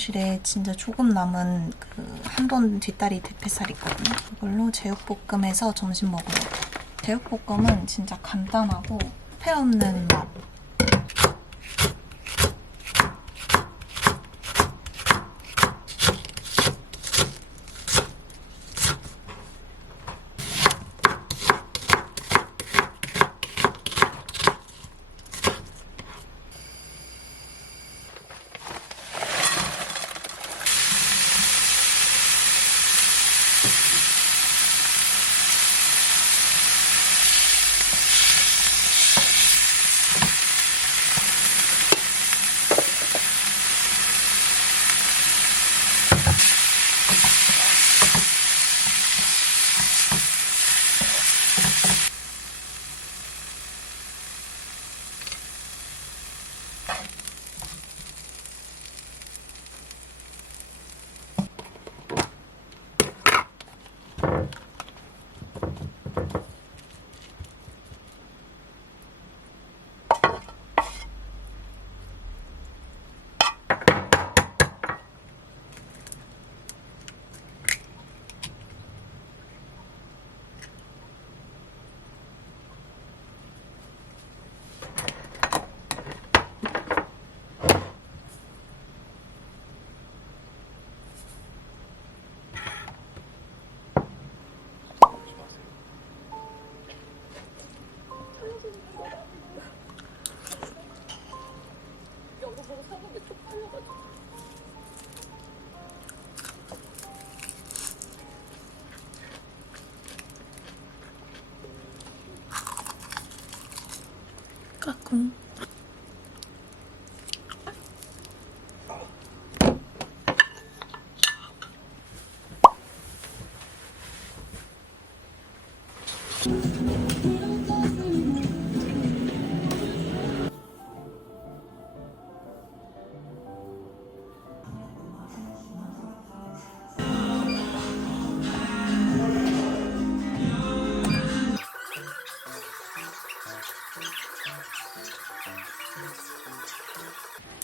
냉동실에 진짜 조금 남은 그 한돈 뒷다리 대패살 있거든요. 이걸로 제육볶음해서 점심 먹어요. 제육볶음은 진짜 간단하고 폐 없는 맛. 까꿍.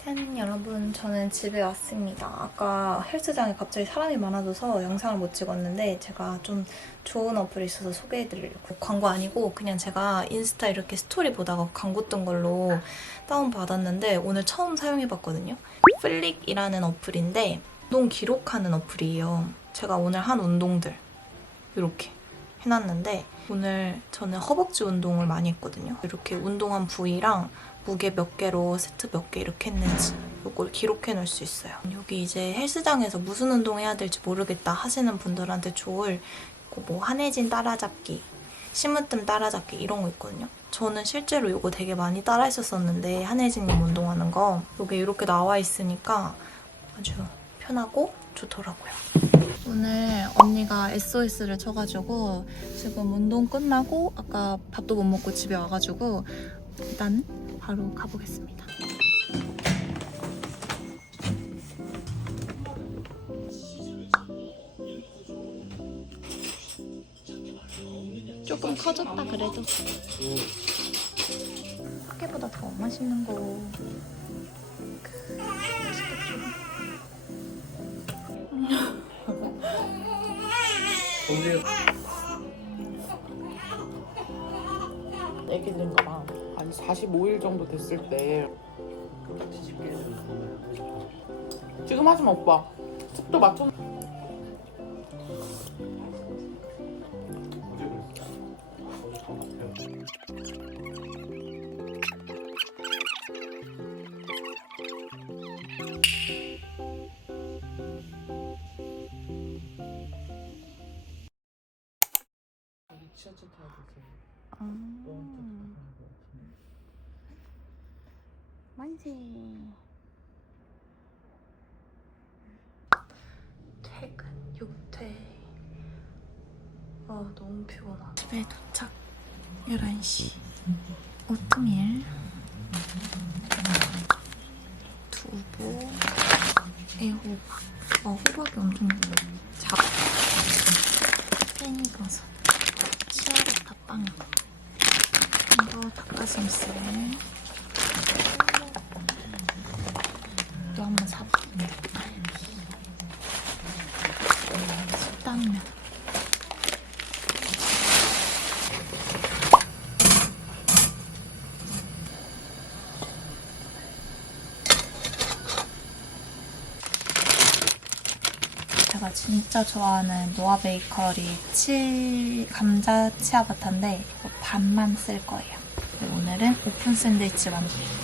짠! 여러분, 저는 집에 왔습니다. 아까 헬스장에 갑자기 사람이 많아져서 영상을 못 찍었는데 제가 좀 좋은 어플이 있어서 소개해드리려고. 광고 아니고 그냥 제가 인스타 이렇게 스토리 보다가 광고 뜬 걸로 다운받았는데 오늘 처음 사용해봤거든요. 플릭이라는 어플인데 운동 기록하는 어플이에요. 제가 오늘 한 운동들 이렇게 해놨는데 오늘 저는 허벅지 운동을 많이 했거든요. 이렇게 운동한 부위랑 무게 몇 개로 세트 몇 개 이렇게 했는지 이걸 기록해 놓을 수 있어요. 여기 이제 헬스장에서 무슨 운동 해야 될지 모르겠다 하시는 분들한테 좋을 뭐 한혜진 따라잡기, 심으뜸 따라잡기 이런 거 있거든요. 저는 실제로 이거 되게 많이 따라 했었었는데 한혜진님 운동하는 거 이게 이렇게 나와 있으니까 아주 편하고 좋더라고요. 오늘 언니가 SOS를 쳐가지고 지금 운동 끝나고 아까 밥도 못 먹고 집에 와가지고 일단 바로 가보겠습니다. 조금 커졌다 그래도. 파게보다 더 맛있는 거. 애기들인가 한 45일 정도 됐을 때 지금 하지마 오빠. 습도 맞춰. 지하철 타야 되지. 만세. 퇴근 6퇴. 아 너무 피곤하다. 집에 도착 11시. 오트밀, 두부, 애호박. 호박이 엄청 작아. 팽이버섯, 치아바타 빵, 이거 닭가슴살. 또 한번 사봤는데 진짜 좋아하는 노아 베이커리 감자 치아바타인데 이거 반만 쓸 거예요. 오늘은 오픈 샌드위치 만들어요.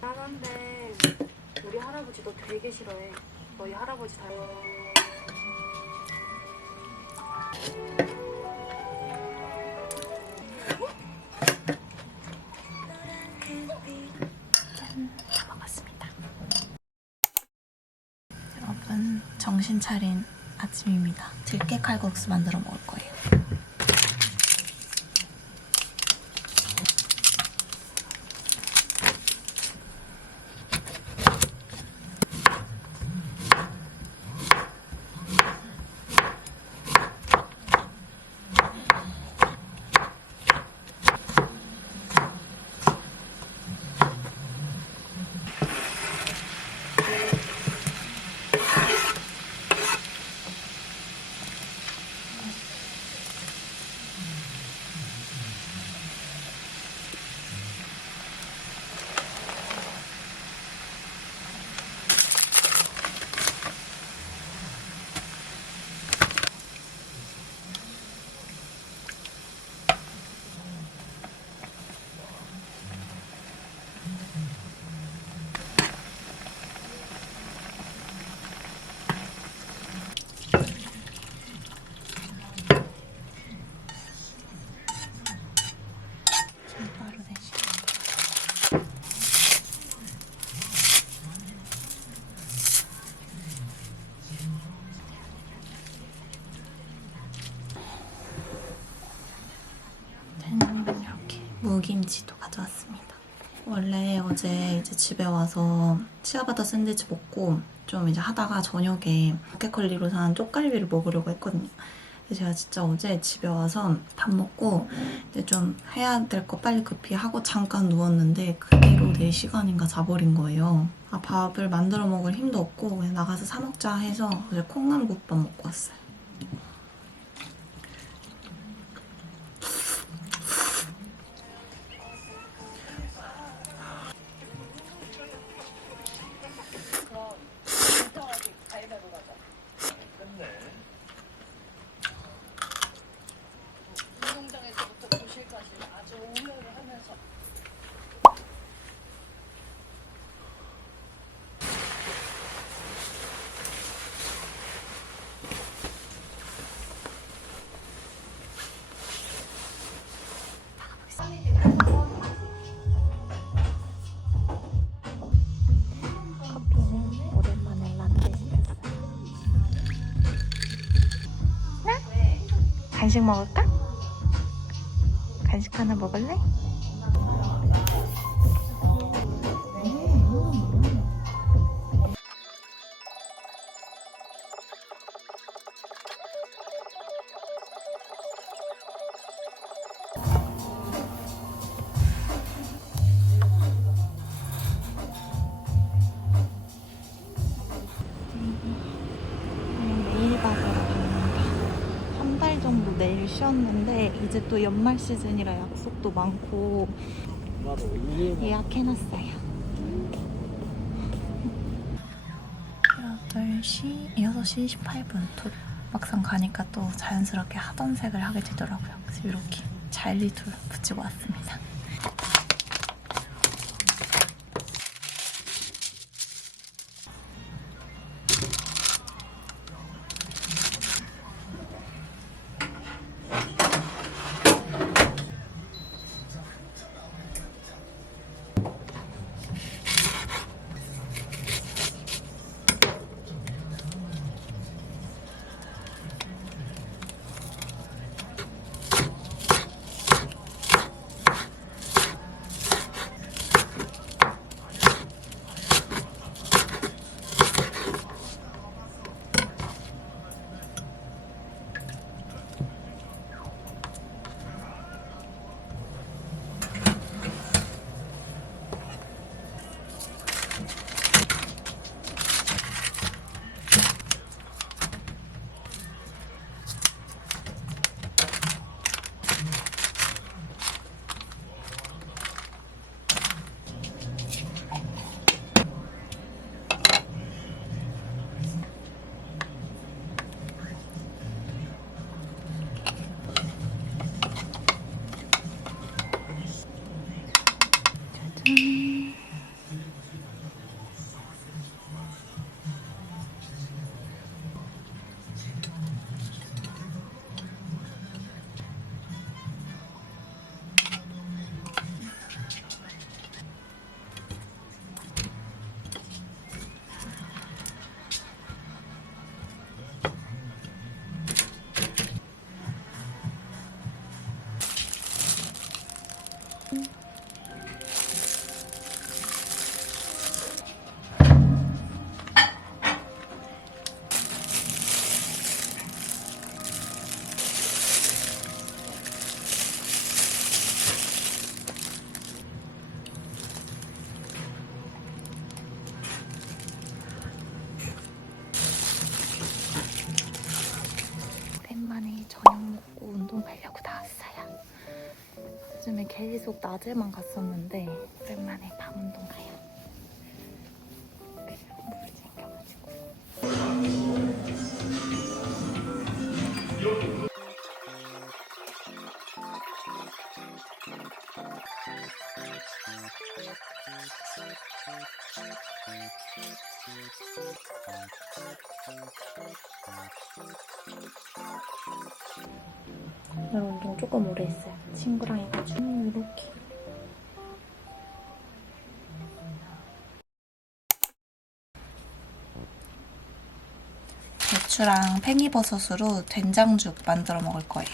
미안한데 우리 할아버지 너 되게 싫어해. 너희 할아버지 다. 다 먹었습니다. 여러분 정신 차린 아침입니다. 들깨 칼국수 만들어 먹을 거예요. 이렇게 무김치도 가져왔습니다. 원래 어제 이제 집에 와서 치아바타 샌드위치 먹고 좀 이제 하다가 저녁에 마켓컬리로 산 쪽갈비를 먹으려고 했거든요. 근데 제가 진짜 어제 집에 와서 밥 먹고 이제 좀 해야 될 거 빨리 급히 하고 잠깐 누웠는데 그대로 4시간인가 자버린 거예요. 아, 밥을 만들어 먹을 힘도 없고 그냥 나가서 사 먹자 해서 어제 콩나물국밥 먹고 왔어요. 커피는 오랜만에 라떼 시켰어요. 간식 먹을까? 간식 하나 먹을래? 달 정도 내일 쉬었는데 이제 또 연말 시즌이라 약속도 많고 예약해놨어요. 6시 28분 막상 가니까 또 자연스럽게 하던 색을 하게 되더라고요. 그래서 이렇게 자일리툴 붙이고 왔습니다. 오랜만에 저녁 먹고 운동 가려고 나왔어요. 요즘에 계속 낮에만 갔었는데 오랜만에 밤 운동 가요. 그래서 물을 챙겨가지고. 오늘 운동 조금 오래 했어요. 친구랑 해가지고 이렇게. 배추랑 팽이버섯으로 된장죽 만들어 먹을 거예요.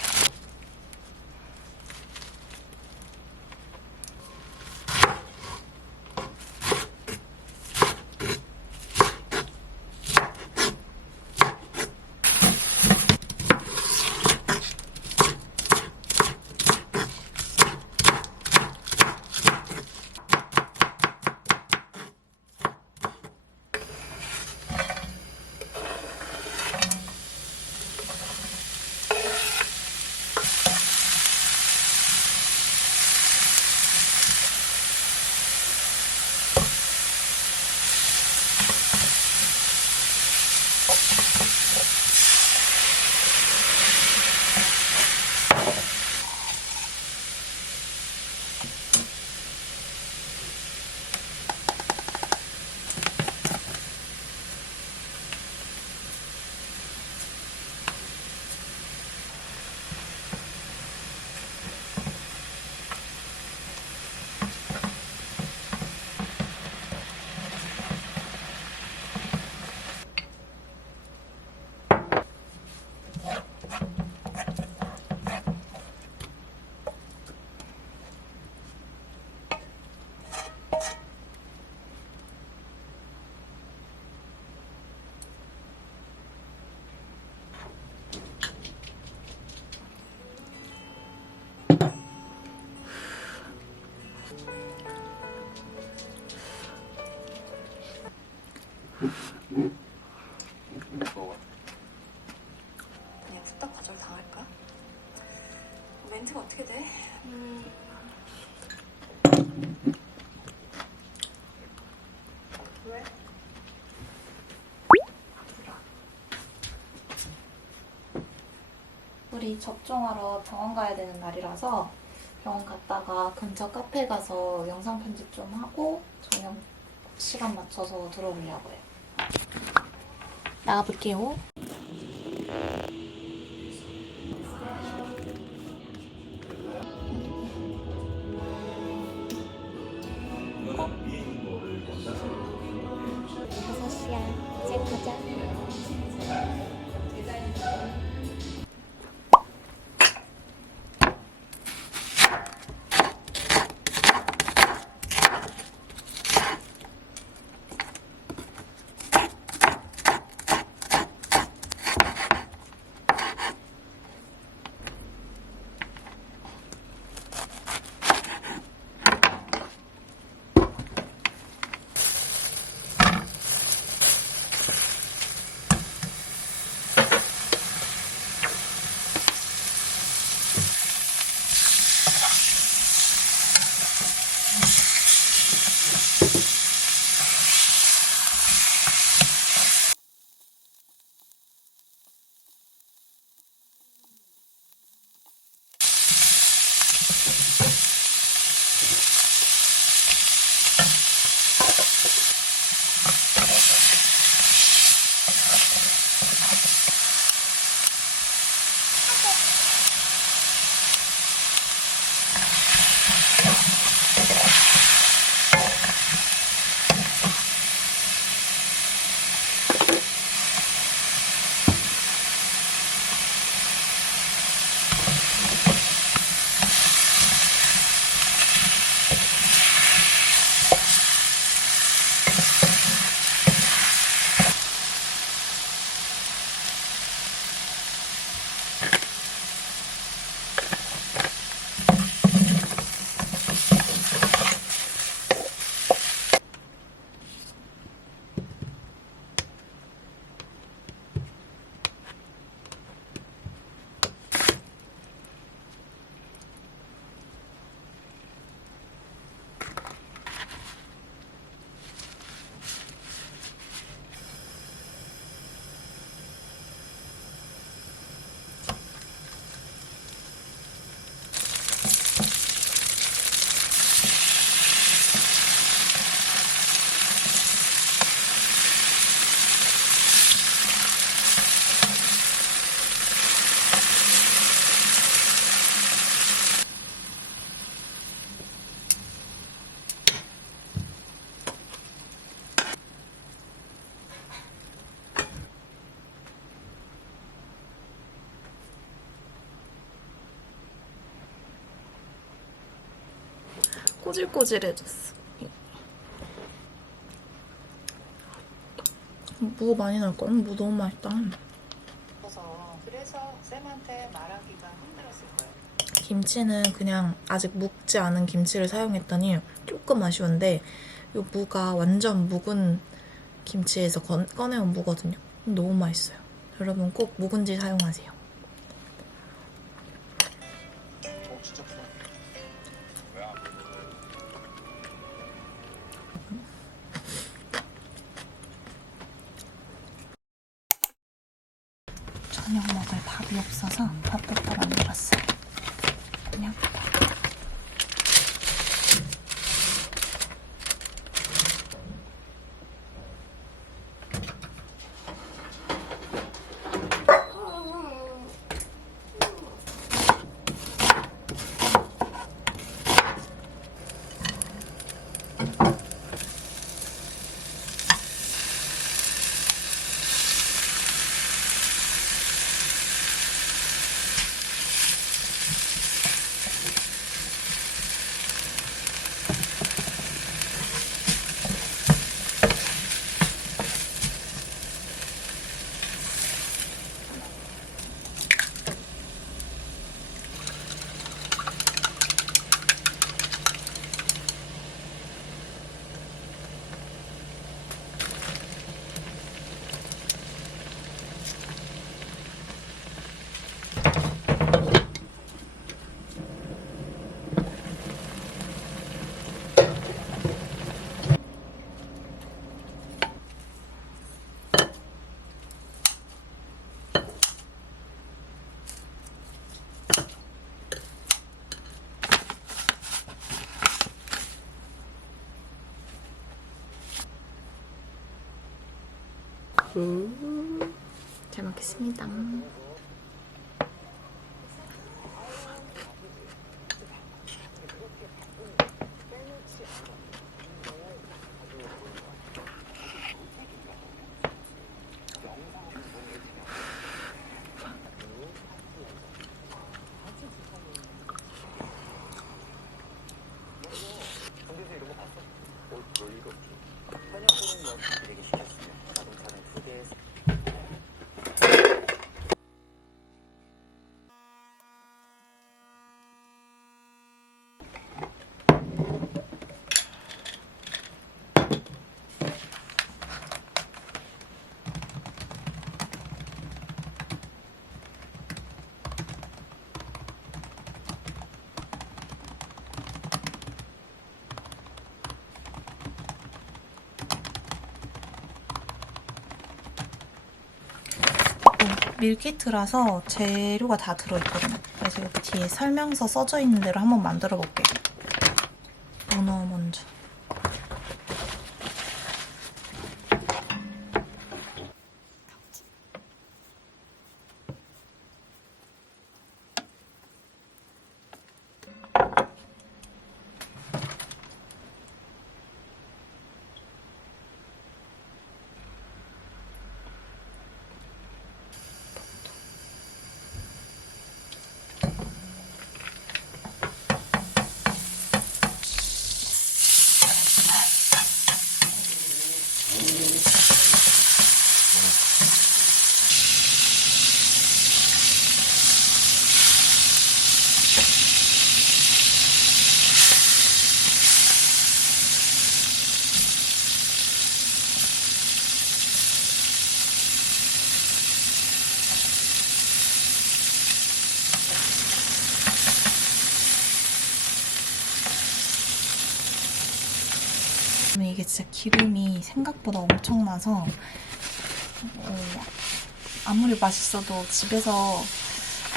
멘트가 어떻게 돼? 왜? 우리 접종하러 병원 가야 되는 날이라서 병원 갔다가 근처 카페 가서 영상 편집 좀 하고 저녁 시간 맞춰서 들어오려고 해요. 나가볼게요. 이제 가자. 꼬질꼬질해졌어. 무 많이 넣을걸? 무 너무 맛있다. 그래서 쌤한테 말하기가 힘들었을 거예요. 김치는 그냥 아직 묵지 않은 김치를 사용했더니 조금 아쉬운데 이 무가 완전 묵은 김치에서 꺼내온 무거든요. 너무 맛있어요. 여러분 꼭 묵은지 사용하세요. 진짜 크다. 뭐야? 저녁 먹을 밥이 없어서 밥부터 만들었어요. 그냥 잘 먹겠습니다. 밀키트라서 재료가 다 들어있거든요. 그래서 여기 뒤에 설명서 써져 있는 대로 한번 만들어 볼게요. 문어 먼저. 이게 진짜 기름이 생각보다 엄청나서 아무리 맛있어도 집에서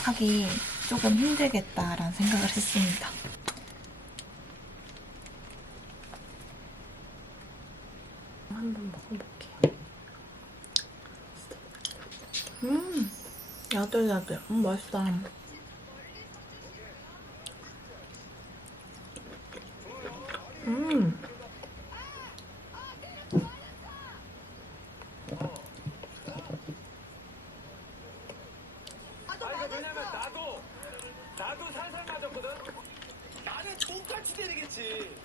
하기 조금 힘들겠다라는 생각을 했습니다. 한번 먹어볼게요. 야들야들. 맛있다. 나도 살살 맞았거든. 나는 똑같이 때리겠지.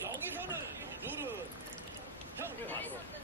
여기서는 룰은 형 왜 맞어?